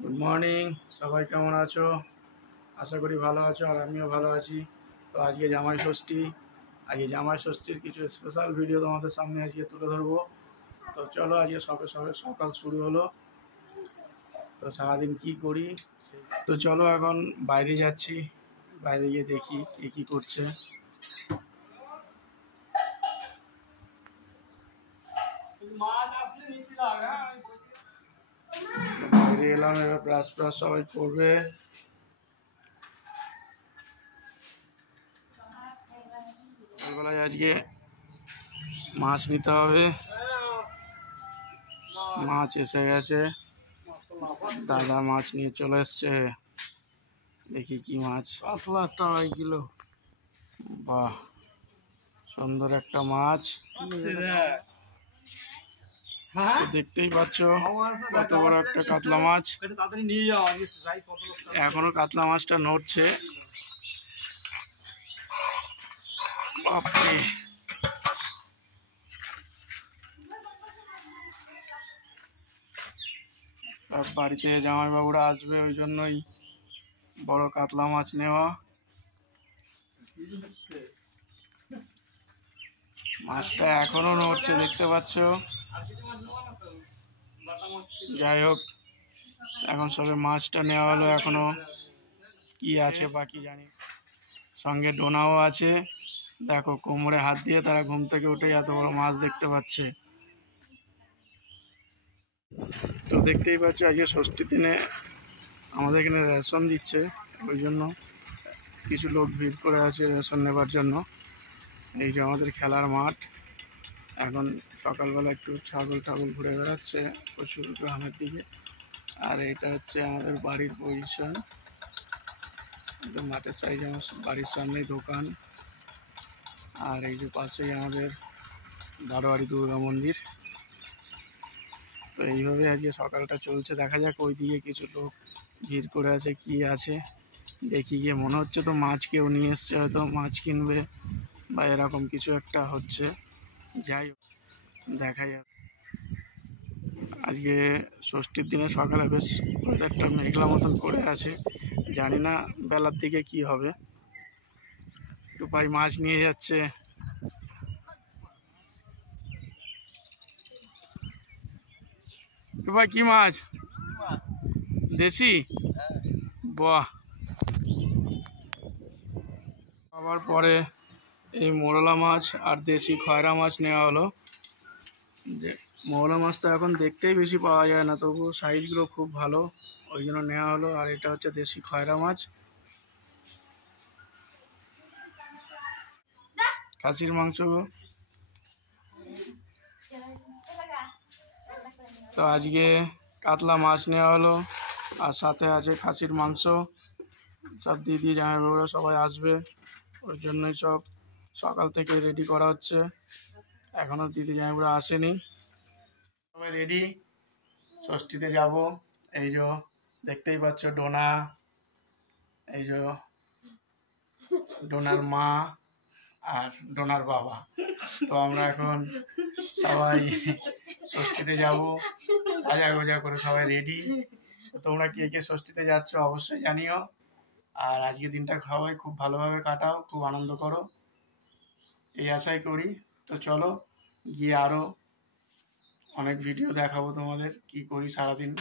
Good morning, সবাই কেমন আছো? আশা করি ভালো আছো, আর আমিও ভালো আছি। তো আজকে জামাই ষষ্ঠী। আজকে জামাই ষষ্ঠীর কিছু স্পেশাল ভিডিও তোমাদের সামনে আজকে তুলে ধরবো। তো চলো, আজকে সকাল শুরু হলো। তো সারাদিন কি করি, তো চলো এখন বাইরে যাচ্ছি। বাইরে গিয়ে দেখি কে কি করছে। বাইরে এলাম, এবার ব্রাশ সবাই করবে। সকালবেলায় আজকে মাছ নিতে হবে। মাছ এসে গেছে, দাদা মাছ নিয়ে চলে এসছে। দেখি কি মাছ। 5 টাকা কিলো। বাহ, সুন্দর একটা মাছ। দেখতেই পাচ্ছ কত বড় একটা কাতলা মাছ। এখনো কাতলা মাছটা নড়ছে। বাপরে, সব বাড়িতে জামাইবাবুরা আসবে, ওই জন্যই বড় কাতলা মাছ নেওয়া। মাছটা এখনো নড়ছে, দেখতে পাচ্ছ। যাই হোক, এখন সবে মাছটা নেওয়া হলো, এখনো কি আছে বাকি জানি। সঙ্গে ডোনাও আছে। দেখো, কোমরে হাত দিয়ে তারা ঘুম থেকে উঠে এত বড় মাছ দেখতে পাচ্ছে। তো দেখতেই পাচ্ছ, আজকে ষষ্ঠীর দিনে আমাদের এখানে রেশন দিচ্ছে, ওই জন্য কিছু লোক ভিড় করে আছে রেশন নেবার জন্য। এই যে আমাদের খেলার মাঠ। এখন সকালবেলা একটু ছাগল ঘুরে বেড়াচ্ছে প্রচুর গ্রামের দিকে। আর এটা হচ্ছে আমাদের বাড়ির পজিশন। মাঠের সাইডে আমার বাড়ির সামনেই দোকান। আর এই যে পাশেই আমাদের বারোয়ারি দুর্গা মন্দির। তো এইভাবে আজকে সকালটা চলছে। দেখা যাক, ওই দিকে কিছু লোক ভিড় করে আছে, কি আছে দেখি গিয়ে। মনে হচ্ছে তো মাছ কেউ নিয়ে এসছে, হয়তো মাছ কিনবে বা এরকম কিছু একটা হচ্ছে। যাই হোক, দেখা যাক। আজকে ষষ্ঠীর দিনে সকালে বেশ ওয়েদারটা মেঘলা মতন করে আছে, জানি না বেলার দিকে কি হবে। টুপাই মাছ নিয়ে যাচ্ছে। টুপাই কি মাছ? দেশি? বাহ। আবার পরে এই মোরলা মাছ আর দেশি খয়রা মাছ নেওয়া হলো। যে মোরলা মাছটা এখন দেখতেই বেশি পাওয়া যায় না, তবু সাইজগুলো খুব ভালো, ওই জন্য নেওয়া হলো। আর এটা হচ্ছে দেশি খয়রা মাছ। খাসির মাংস। তো আজকে কাতলা মাছ নেওয়া হলো, আর সাথে আছে খাসির মাংস। সব দিদি জামাইবাবুরা সবাই আসবে, ওই জন্যই সব সকাল থেকে রেডি করা হচ্ছে। এখনো দিদি জামাইবাবুরা আসেনি, সবাই রেডি। ষষ্ঠীতে যাব। এই যে দেখতেই পাচ্ছ ডোনা, এই যে ডোনার মা আর ডোনার বাবা। তো আমরা এখন সবাই ষষ্ঠীতে যাব, সাজা গোজা করে সবাই রেডি। তো তোমরা কে কে ষষ্ঠীতে যাচ্ছ অবশ্যই জানিও। আর আজকে দিনটা সবাই খুব ভালোভাবে কাটাও, খুব আনন্দ করো, এই আশাই করি। তো চলো গিয়ে আরো অনেক ভিডিও দেখাবো তোমাদের কি করি সারাদিন।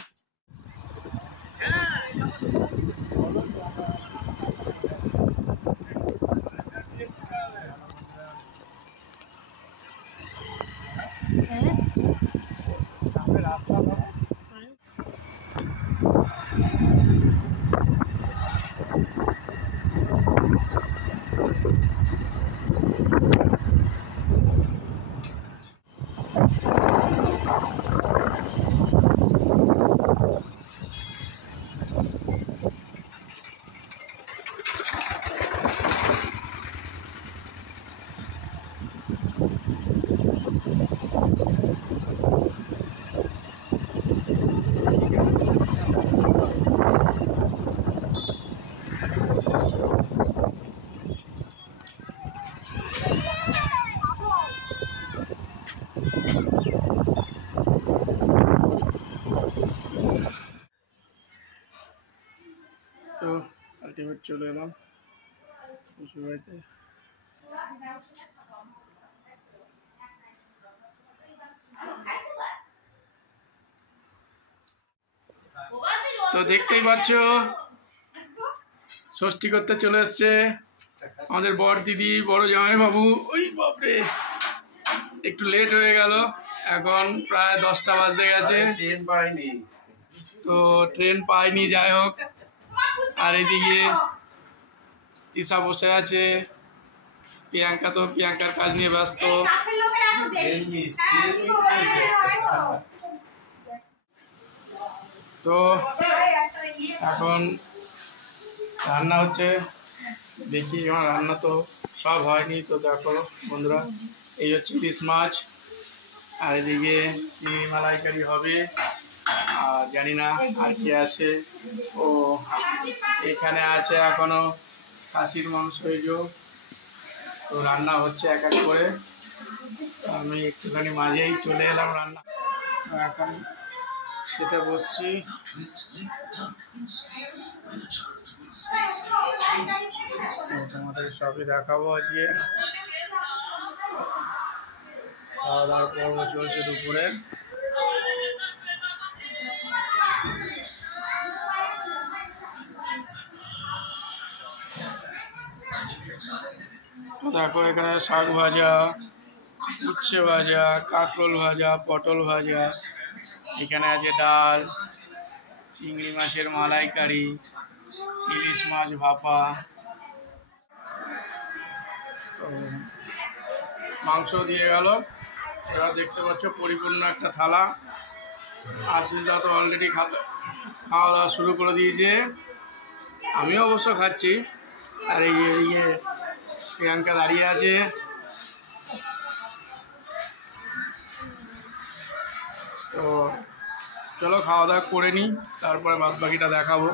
তো আলটিমেট চলে এলাম শ্বশুর বাড়িতে। তো দেখতেই পাচ্ছ ষষ্ঠী করতে চলে এসছে আমাদের বড় দিদি, বড় জামাই বাবু। ওই বাপরে, একটু লেট হয়ে গেল, এখন প্রায় 10টা বাজতে গেছে। তো ট্রেন পাইনি, যাই হোক। আর এদিকে তিশা বসে আছে, প্রিয়াঙ্কা তো প্রিয়াঙ্কার কাজ নিয়ে ব্যস্ত। তো এখন রান্না হচ্ছে, দেখি আমার রান্না তো সব হয়নি। তো দেখো বন্ধুরা, এই হচ্ছে ইলিশ মাছ, আর এদিকে চিংড়ি মালাইকারি হবে, আর জানি না আর কি আছে। ও এখানে আছে এখনো খাসির মাংস। তো রান্না হচ্ছে এক এক করে, আমি একটুখানি মাঝেই চলে এলাম রান্না। এখন খেতে বসছি। তোমাদের সবই দেখাবো আজকে। খাওয়া দাওয়ার পর্ব চলছে দুপুরে। তো দেখো এখানে শাক ভাজা, উচ্ছে ভাজা, কাঁকরোল ভাজা, পটল ভাজা, এখানে আছে ডাল, চিংড়ি মাছের মালাইকারি, ইলিশ মাছ ভাপা, মাংস দিয়ে গেল। এবার দেখতে পাচ্ছ পরিপূর্ণ একটা থালা। আশিসদা তো অলরেডি খাওয়া দাওয়া শুরু করে দিয়েছে, আমিও অবশ্য খাচ্ছি। আর এই এদিকে প্রিয়াঙ্কা দাঁড়িয়ে আছে। তো চলো খাওয়া দাওয়া করে নিই, তারপরে বাদ বাকিটা দেখাবো।